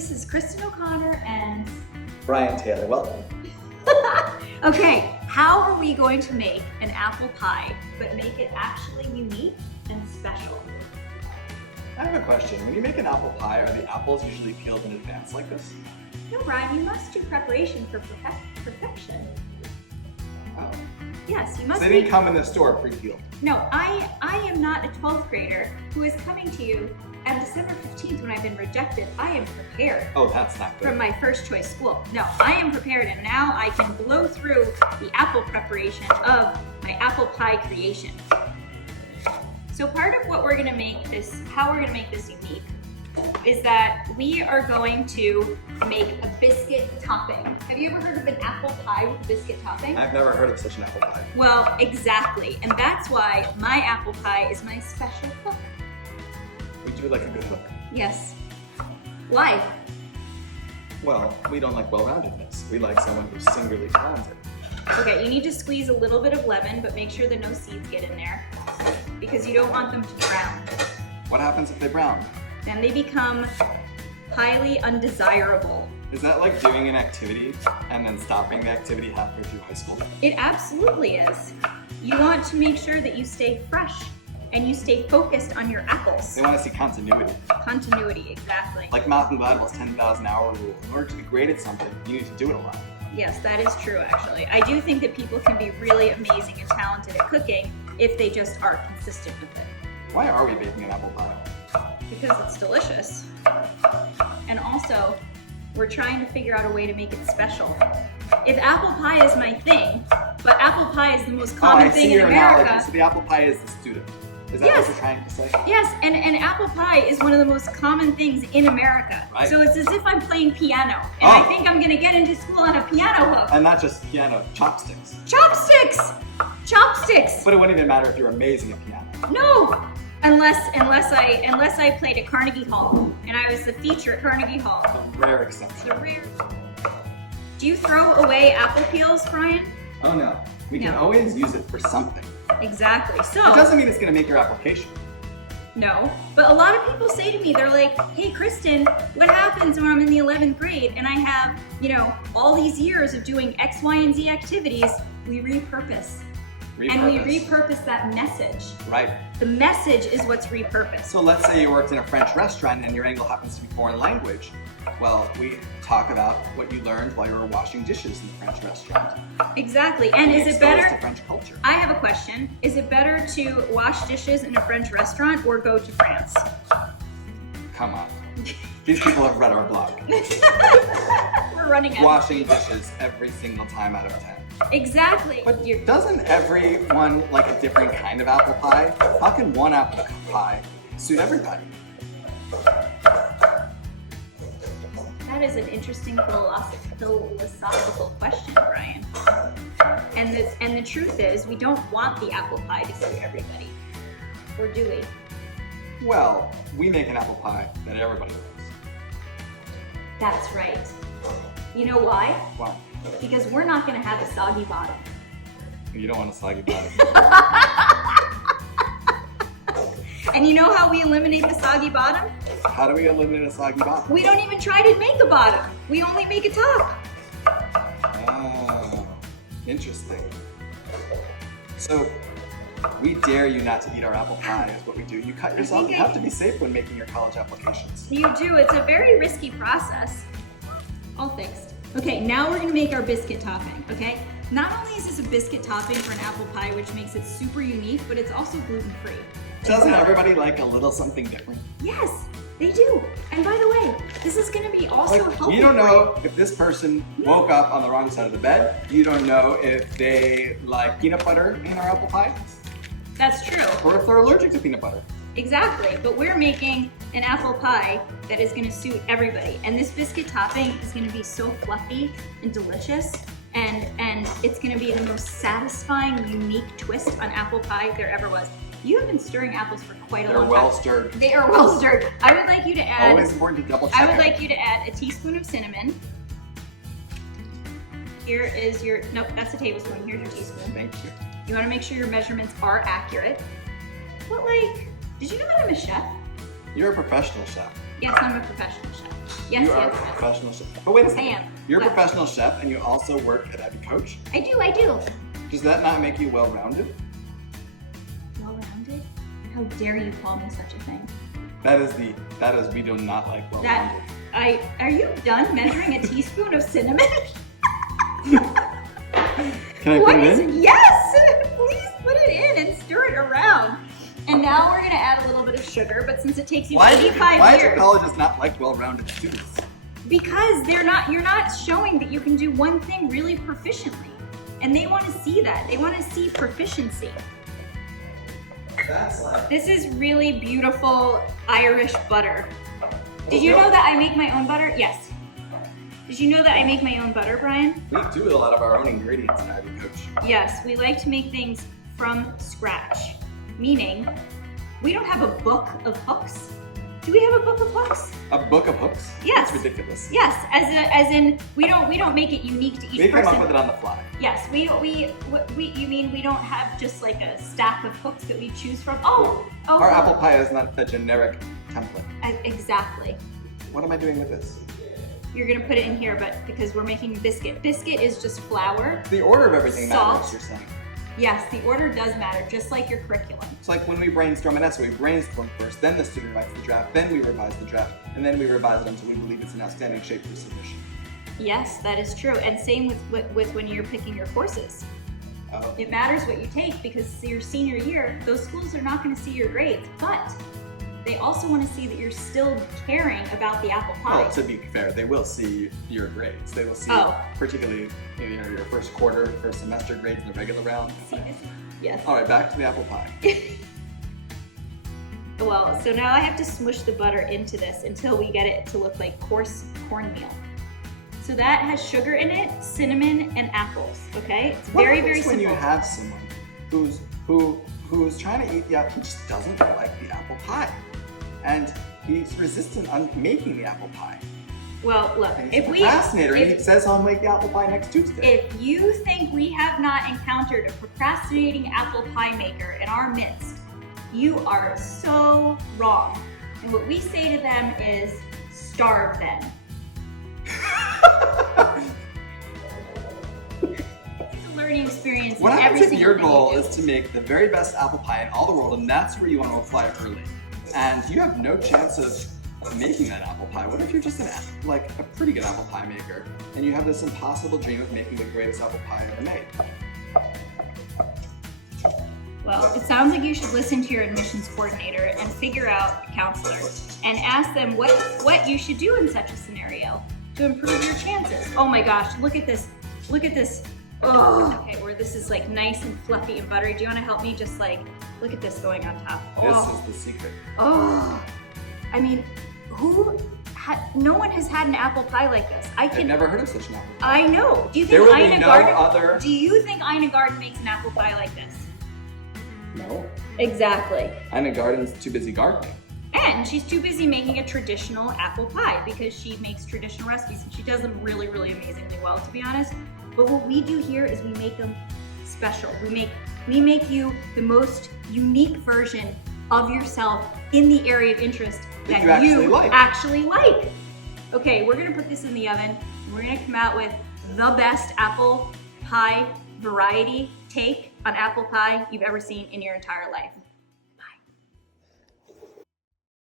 This is Kristen O'Connor and Brian Taylor, welcome. Okay, how are we going to make an apple pie, but make it actually unique and special? I have a question. When you make an apple pie, are the apples usually peeled in advance like this? No, Brian, you must do preparation for perfection. Oh. Yes, you must So they didn't come in the store pre-peeled. No, I am not a 12th grader who is coming to you on December 15th when I've been rejected. I am prepared. Oh, that's not good. From my first choice school. No, I am prepared, and now I can blow through the apple preparation of my apple pie creation. So part of what we're gonna make this, how we're gonna make this unique, is that we are going to make a biscuit topping. Have you ever heard of an apple pie with biscuit topping? I've never heard of such an apple pie. Well, exactly, and that's why my apple pie is my special cook. We do like a good hook. Yes. Why? Well, we don't like well-roundedness. We like someone who's singularly talented. Okay, you need to squeeze a little bit of lemon, but make sure that no seeds get in there because you don't want them to brown. What happens if they brown? Then they become highly undesirable. Is that like doing an activity and then stopping the activity halfway through high school? It absolutely is. You want to make sure that you stay fresh and you stay focused on your apples. They want to see continuity. Continuity, exactly. Like Malcolm Gladwell's 10,000 hour rule. In order to be great at something, you need to do it a lot. Yes, that is true actually. I do think that people can be really amazing and talented at cooking if they just are consistent with it. Why are we baking an apple pie? Because it's delicious. And also, we're trying to figure out a way to make it special. If apple pie is my thing, but apple pie is the most common thing in America. So the apple pie is the student. Is that what you're trying to say? Yes, and apple pie is one of the most common things in America. Right. So it's as if I'm playing piano, and I think I'm gonna get into school on a piano hook. And not just piano, chopsticks. Chopsticks! Chopsticks! But it wouldn't even matter if you're amazing at piano. No! Unless I played at Carnegie Hall, and I was the feature at Carnegie Hall. A rare exception. The rare. Do you throw away apple peels, Brian? Oh no. We can No. always use it for something. Exactly. It So, doesn't mean it's going to make your application. no. But a lot of people say to me, they're like, hey, Kristen, what happens when I'm in the 11th grade and I have, all these years of doing X, Y, and Z activities? We repurpose. And we repurpose that message. Right. The message is what's repurposed. So let's say you worked in a French restaurant and your angle happens to be foreign language. Well, we talk about what you learned while you were washing dishes in the French restaurant. Exactly. And is it Exposed better? to French culture. I have a question. Is it better to wash dishes in a French restaurant or go to France? Come on. These people have read our blog. We're running out. Washing dishes every single time out of 10. Exactly. But doesn't everyone like a different kind of apple pie? How can one apple pie suit everybody? That is an interesting philosophical question, Brian. And the truth is, we don't want the apple pie to suit everybody. Or do we? Well, we make an apple pie that everybody loves. That's right. You know why? Wow. Because we're not going to have a soggy bottom. You don't want a soggy bottom. And you know how we eliminate the soggy bottom? How do we eliminate a soggy bottom? We don't even try to make a bottom. We only make a top. Oh, interesting. So, we dare you not to eat our apple pie is what we do. You cut yourself. You have to be safe when making your college applications. You do. It's a very risky process. All fixed. Okay, now we're gonna make our biscuit topping, okay? Not only is this a biscuit topping for an apple pie, which makes it super unique, but it's also gluten-free. Doesn't everybody like a little something different? Yes, they do. And by the way, this is gonna be also healthy. You don't know if this person woke up on the wrong side of the bed. You don't know if they like peanut butter in our apple pie. That's true. Or if they're allergic to peanut butter. Exactly, but we're making an apple pie that is gonna suit everybody. And this biscuit topping is gonna be so fluffy and delicious, and it's gonna be the most satisfying, unique twist on apple pie there ever was. You have been stirring apples for quite a long time. They're well stirred. They are well stirred. I would like you to add. Always important to double check. I would like you to add a teaspoon of cinnamon. Here is your, nope, that's a tablespoon. Here's your teaspoon. Thank you. You want to make sure your measurements are accurate. But like, did you know that I'm a chef? You're a professional chef. Yes, I'm a professional chef. Yes, You are a yes, yes. professional chef. But wait a second. am. You're a What? professional chef and you also work at Abby Coach. I do. Does that not make you well-rounded? Well-rounded? How dare you call me such a thing? That is we do not like well-rounded. Are you done measuring a teaspoon of cinnamon? Can I put it in? Yes! Please put it in and stir it around. And now we're gonna add a little bit of sugar, but since it takes you Why 85 do years, colleges not like well-rounded students? because you're not showing that you can do one thing really proficiently. And they want to see that. They want to see proficiency. That's like... This is really beautiful Irish butter. Did you know that I make my own butter? Yes. Did you know that I make my own butter, Brian? We do a lot of our own ingredients in Abby Coach. Yes, we like to make things from scratch. Meaning, we don't have a book of hooks. Do we have a book of hooks? A book of hooks? Yes. That's ridiculous. Yes, as in we don't make it unique to each We person. come up with it on the fly. Yes, you mean we don't have just like a stack of hooks that we choose from? Oh, Our apple pie is not a generic template. Exactly. What am I doing with this? You're gonna put it in here, but because we're making biscuit. Biscuit is just flour. The order of everything Salt. matters, you're saying. Yes, the order does matter, just like your curriculum. It's like when we brainstorm an essay, we brainstorm first, then the student writes the draft, then we revise the draft, and then we revise it until we believe it's in outstanding shape for submission. Yes, that is true. And same with when you're picking your courses. Oh. It matters what you take because your senior year, those schools are not going to see your grades, but they also want to see that you're still caring about the apple pie. Well, to be fair, they will see your grades. They will see, particularly your first quarter, first semester grades in the regular round. Yes. All right, back to the apple pie. Well, so now I have to smush the butter into this until we get it to look like coarse cornmeal. So that has sugar in it, cinnamon, and apples. Okay, it's very, very simple. When you have someone who's trying to eat the apple, he just doesn't like the apple pie, and he's resistant on making the apple pie. Well, look, And he's a procrastinator, and he if says I'll make the apple pie next Tuesday. if you think we have not encountered a procrastinating apple pie maker in our midst, you are so wrong. And what we say to them is, starve them. It's a learning experience. What in every happens if your single goal thing you is to make the very best apple pie in all the world, and that's where you want to apply early, and you have no chance of making that apple pie? What if you're just a pretty good apple pie maker, and you have this impossible dream of making the greatest apple pie ever made? Well, it sounds like you should listen to your admissions coordinator and figure out counselor and ask them what you should do in such a scenario to improve your chances. Oh my gosh, look at this. Look at this. Oh, okay, where this is like nice and fluffy and buttery. Do you want to help me just like, look at this going on top? This Oh, is the secret. oh. I mean, no one has had an apple pie like this. I've never heard of such an apple pie. I know. Do you There think will be Ina no Garten? other. Do you think Ina Garten makes an apple pie like this? No. Exactly. Ina Garten's too busy gardening. And she's too busy making a traditional apple pie because she makes traditional recipes and she does them really, really amazingly well, to be honest. But what we do here is we make them special. We make you the most unique version of yourself in the area of interest that you actually like. Okay, we're gonna put this in the oven and we're gonna come out with the best apple pie variety take on apple pie you've ever seen in your entire life.